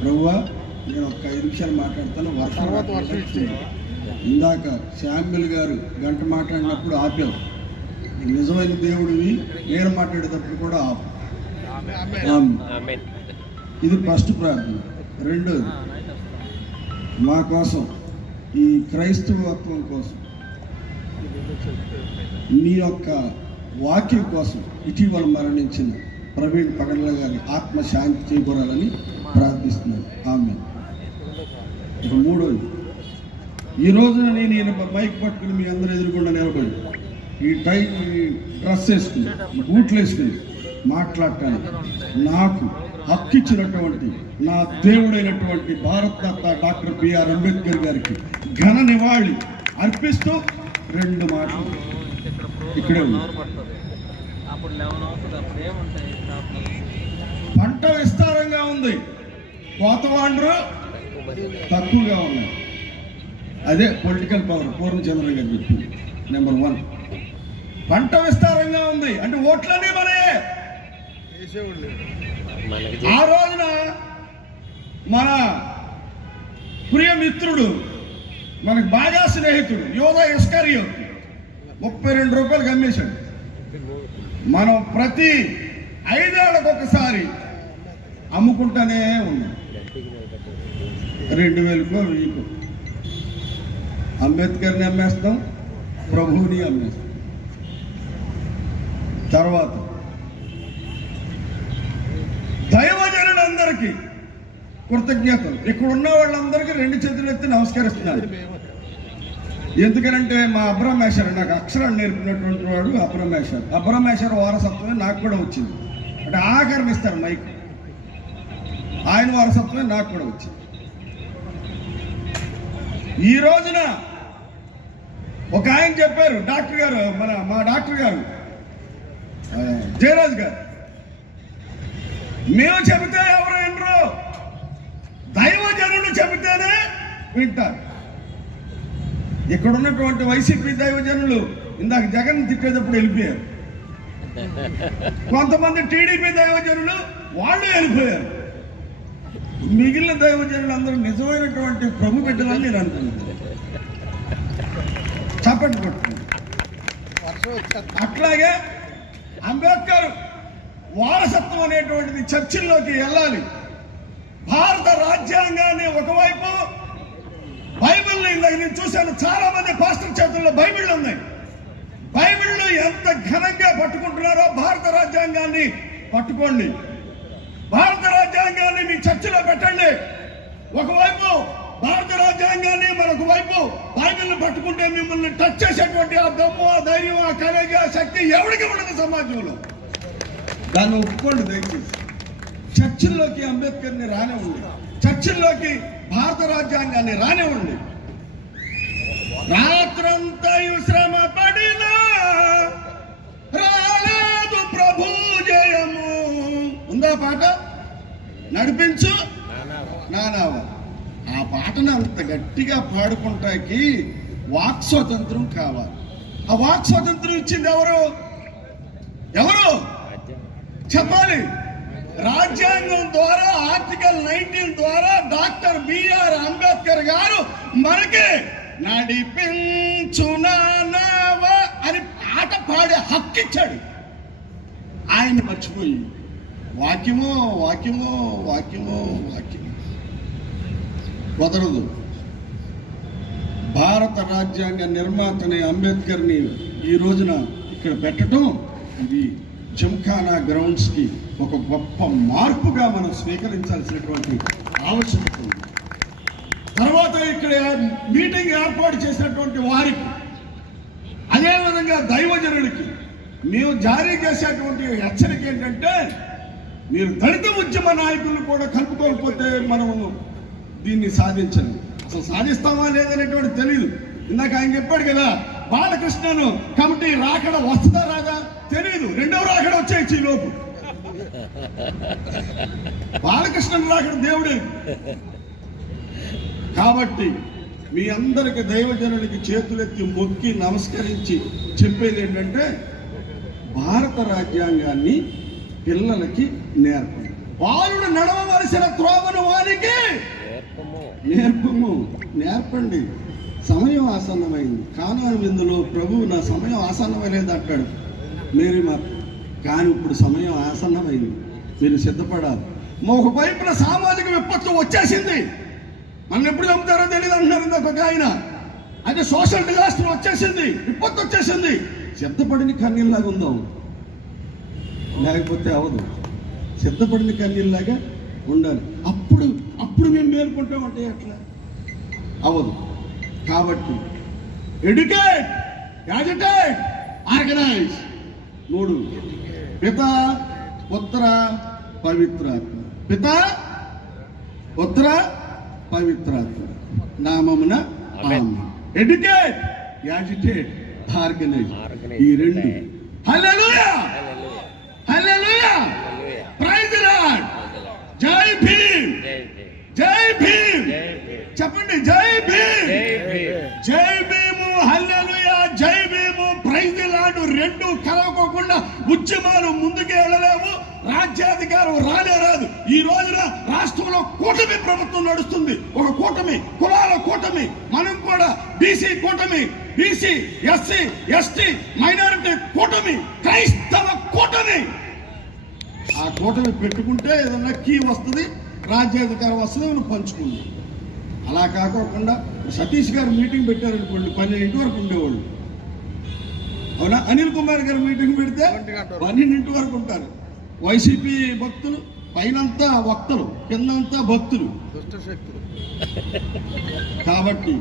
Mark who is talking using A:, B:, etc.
A: ప్రభువా నేను ఒక ఐదు నిమిషాలు మాట్లాడతాను. వర్షం ఇందాక శామ్యుల్ గారు గంట మాట్లాడినప్పుడు ఆపాం. నిజమైన దేవుడివి నేను మాట్లాడేటప్పుడు కూడా ఆపు. ఇది ఫస్ట్ ప్రార్థన. రెండోది మా కోసం ఈ క్రైస్తవత్వం కోసం నీ యొక్క వాక్యం కోసం ఇటీవల మరణించిన ప్రవీణ్ పగడ్ల గారి ఆత్మ శాంతి చేకూరాలని ప్రార్థిస్తున్నాను. ఆమె ఇక మూడోది ఈ రోజున నేను ఈయన బైక్ పట్టుకుని మీ అందరూ ఎదురుకుండా నిలబడి ఈ టై ఈ డ్రెస్ వేసుకుని బూట్లు వేసుకుని మాట్లాడటానికి నాకు హక్కు ఇచ్చినటువంటి నా దేవుడైనటువంటి భారత్ డాక్టర్ బిఆర్ అంబేద్కర్ గారికి ఘన నివాళి అర్పిస్తూ రెండు మాటలు ఇక్కడే ఉంది పంట విస్తారంగా ఉంది. కోత వాండ్రు తక్కువగా ఉన్నాయి అదే పొలిటికల్ పవర్ పూర్ణచంద్ర గారు చెప్పింది నెంబర్ వన్ పంట విస్తారంగా ఉంది. అంటే ఓట్లన్నీ
B: మనే
A: ఆ రోజున మన ప్రియమిత్రుడు మనకు బాగా స్నేహితుడు యోధా ఇస్కరియో ముప్పై రెండు రూపాయలు కమ్మేశాడు. మనం ప్రతి ఐదేళ్ళకొకసారి ఒకసారి అమ్ముకుంటానే ఉన్నాం. రెండు వేలకో వెయ్యికో అంబేద్కర్ని అమ్మేస్తాం ప్రభువుని అమ్మేస్తాం. తర్వాత దైవజనులందరికీ కృతజ్ఞతలు. ఇక్కడ ఉన్న వాళ్ళందరికీ రెండు చేతులు ఎత్తి నమస్కరిస్తున్నారు. ఎందుకనంటే మా అబ్రహ్మేశ్వర్ నాకు అక్షరాలు నేర్పినటువంటి వాడు అబ్రహ్మేశ్వర్ అబ్రహ్మేశ్వర్ వారసత్వమే నాకు కూడా వచ్చింది. అంటే ఆకర్మిస్తారు మైక్. ఆయన వారసత్వమే నాకు కూడా వచ్చింది. ఈ రోజున ఒక ఆయన చెప్పారు డాక్టర్ గారు మన మా డాక్టర్ గారు జయరాజ్ గారు మేము చెబితే ఎవరు వినరు. దైవజనుడు చెబితేనే వింటారు. ఇక్కడ ఉన్నటువంటి వైసీపీ దైవజనులు ఇందాక జగన్ తిట్టేటప్పుడు వెళ్ళిపోయారు. కొంతమంది టీడీపీ దైవజనులు వాళ్ళు వెళ్ళిపోయారు. మిగిలిన దైవజనులందరూ నిజమైనటువంటి ప్రభు బిడ్డలని నేను అనుకుంటున్నాను చప్పటి కొట్టుకుంది అట్లాగే అంబేద్కర్ వారసత్వం అనేటువంటిది చర్చిల్లోకి వెళ్ళాలి. భారత రాజ్యాంగాన్ని ఒకవైపు బైబిల్ని ఇందాక నేను చూశాను చాలా మంది పాస్టర్ చేతుల్లో బైబిళ్ళు ఉన్నాయి. బైబిళ్ళు ఎంత ఘనంగా పట్టుకుంటున్నారో భారత రాజ్యాంగాన్ని పట్టుకోండి. భారత రాజ్యాంగాన్ని మీ చర్చిలో పెట్టండి. ఒకవైపు భారత రాజ్యాంగాన్ని మరొక వైపు బైబిల్ని పట్టుకుంటే మిమ్మల్ని టచ్ చేసేటువంటి ఆ దమ్ము ఆ ధైర్యం ఆ కరేజ్ ఆ శక్తి ఎవరికి ఉండదు సమాజంలో. దాన్ని ఒప్పుకోండి దయచేసి. చర్చిల్లోకి అంబేద్కర్ని రానివ్వండి. చర్చిల్లోకి భారత రాజ్యాంగాన్ని రానివ్వండి. రాత్రంతా శ్రమ పడినా రాలేదు ప్రభు జయము. ఉందా పాట? నడిపించు. నానావ. ఆ పాటను అంత గట్టిగా పాడుకుంటాకి వాక్ స్వాతంత్రం కావాలి. ఆ వాక్ స్వాతంత్రం ఇచ్చింది ఎవరు? ఎవరు? చెప్పాలి. రాజ్యాంగం ద్వారా ఆర్టికల్ నైన్టీన్ ద్వారా doctor B R Ambedkar garu మనకి నడిపించు నానావ అని పాట పాడే హక్కు ఇచ్చాడు. ఆయన మర్చిపోయి వాక్యమో వాక్యమో వాక్యమో వాక్యమో. కుదరదు భారత రాజ్యాంగ నిర్మాతని అంబేద్కర్ని ఈ రోజున ఇక్కడ పెట్టడం ఇది జంఖానా గ్రౌండ్స్కి ఒక గొప్ప మార్పుగా మనం స్వీకరించాల్సినటువంటి ఆవశ్యకత ఉంది తర్వాత ఇక్కడ మీటింగ్ ఏర్పాటు చేసినటువంటి వారికి అదేవిధంగా దైవజనులకి మేము జారీ చేసేటువంటి హెచ్చరిక ఏంటంటే మీరు దళిత ఉద్యమ నాయకులను కూడా కలుపుకోకపోతే మనం దీన్ని సాధించండి అసలు సాధిస్తామా లేదనేటువంటి తెలియదు ఇందాక ఆయన చెప్పాడు కదా బాలకృష్ణను కమిటీ రాకడ వస్తుందా రాదా తెలియదు రెండవ రాకడ వచ్చేయచ్చు ఈ లోపు. బాలకృష్ణన్ రాకడ దేవుడే. కాబట్టి మీ అందరికి దైవజనునికి చేతులెత్తి మొక్కి నమస్కరించి చెప్పేది ఏంటంటే భారత రాజ్యాంగాన్ని పిల్లలకి నేర్పండి బాలుడు నడవవలసిన త్రోవను వారికి
C: నేర్పము.
A: నేర్పము. నేర్పండి. సమయం ఆసన్నమైంది. కానాను విందులో ప్రభు నా సమయం ఆసన్నమైనది అంటాడు మేరీ మా కానీ ఇప్పుడు సమయం ఆసన్నమైంది. మీరు సిద్ధపడాలి. ఒక వైపున సామాజిక విపత్తు వచ్చేసింది. మన ఎప్పుడు చంపుతారో తెలియదు అంటున్నారు ఇందాక ఒక ఆయన. అదే సోషల్ డిజాస్టర్ వచ్చేసింది. విపత్తు వచ్చేసింది. సిద్ధపడిన కన్నీళ్ళలాగా ఉందాం. లేకపోతే అవదు. సిద్ధపడిన కన్నీళ్ళలాగా ఉండాలి. అప్పుడు అప్పుడు మేము మేల్కొంటామంటే ఎట్లా? అవదు. కాబట్టి ఎడ్యుకేట్ యాజిటేట్ ఆర్గనైజ్ మూడు. పిత పుత్ర పవిత్రాత్మ. పిత పుత్ర పవిత్రాత్మ. నామమున ఎడ్యుకేట్ యాజిటేట్ ఆర్గనైజ్ ఈ రెండు. హల్లెలూయా జై భీమ్
C: జై
A: భీమ్
C: జై భీమ్
A: చెప్పండి జై భీమ్.
C: జై భీమ్.
A: హల్లెలూయా జై భీము. ప్రైజ్ లాడు రెండు కలవకోకుండా ఉద్యమాలు ముందుకు వెళ్ళలేవు. రాజ్యాధికారం రానే రాదు. ఈ రోజున రాష్ట్రంలో కూటమి ప్రభుత్వం నడుస్తుంది. ఒక కూటమి కులాల కూటమి మనం కూడా బీసీ కూటమి బీసీ ఎస్సీ ఎస్టీ మైనారిటీ కూటమి క్రైస్తవ కూటమి. ఆ కూటమి పెట్టుకుంటే ఏదన్నా కీ వస్తుంది రాజ్యాధికారం వస్తుంది మనం పంచుకుందాం. అలా కాకోకుండా సతీష్ గారు మీటింగ్ పెట్టారనుకోండి పన్నెండింటి వరకు ఉండేవాళ్ళు. అవునా? అనిల్ కుమార్ గారు మీటింగ్ పెడితే. పన్నెండింటి వరకు ఉంటారు. వైసీపీ భక్తులు పైనంతా వక్తలు కిందంతా భక్తులు. కాబట్టి